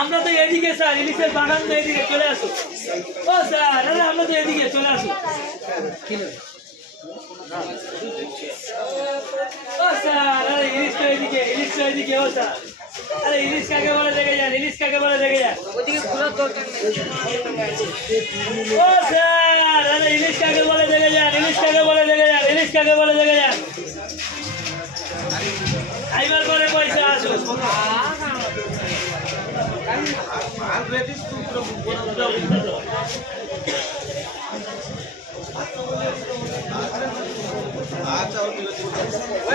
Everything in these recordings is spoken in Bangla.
আমরা তো এদিকে স্যার, ইলিশের বাগান তো এদিকে, চলে আসো। ও স্যার, আমরা তো এদিকে, চলে আসো। ও স্যার, ইলিশ তো এদিকে, ইলিশ তো এদিকে। ও স্যার, আরে ইলিশ কাকে বলে দেখে যান, ইলিশ কাকে বলে দেখে যান। ও স্যার, ইলিশ কাকে বলে দেখে যান, ইলিশ কাকে বলে দেখে যান, ইলিশ কাকে বলে দেখে যান। আইবার করে পয়সা আসো।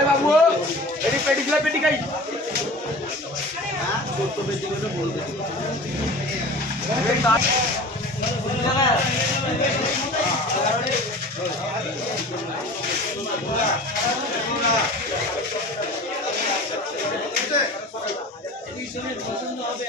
বাবু এটি পেটি গুলা পেটি খাই পছন্দ হবে।